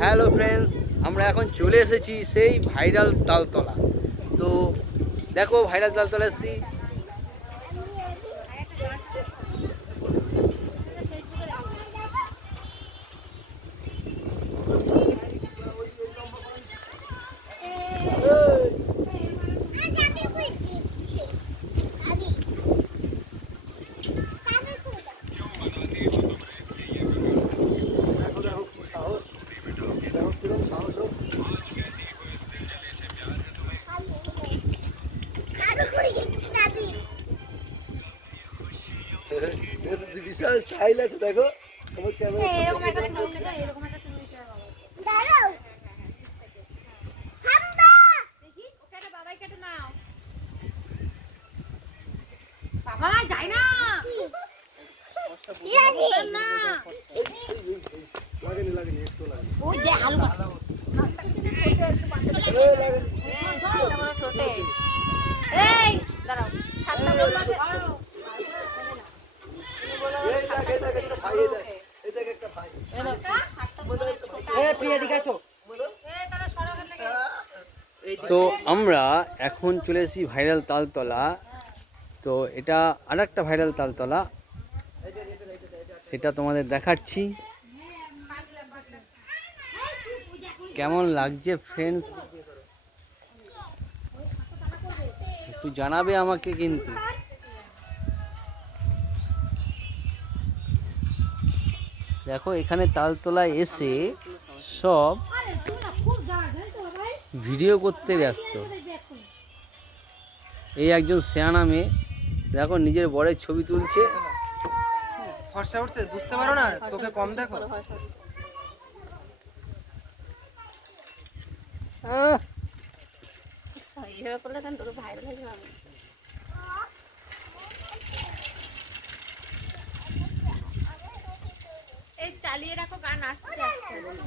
Hello friends, আমরা এখন চলে এসেছি সেই ভাইরাল তালতলা। তো দেখো ভাইরাল তালতলা এসেছি। বিশাল স্টাইল আছে, দেখো আমার ক্যামেরা বাবা যাই না লাগেনি একটু লাগে। ওই দে আলু এই দাঁড়াও তো আমরা এখন চলে এসেছি ভাইরাল তালতলা। তো এটা আর একটা ভাইরাল তালতলা, সেটা তোমাদের দেখাচ্ছি। কেমন লাগছে ফ্রেন্ডস একটু জানাবে আমাকে কিন্তু। দেখো এখানে তালতলায় এসে সব ভিডিও করতে ব্যস্ত। এই একজন শেয়ানা মেয়ে, দেখো নিজের বরের ছবি তুলছে। ফর্সা উঠছে, বুঝতে পারো না, চোখে কম দেখো। এই চালিয়ে রাখো, গান আসছে আস্তে আস্তে।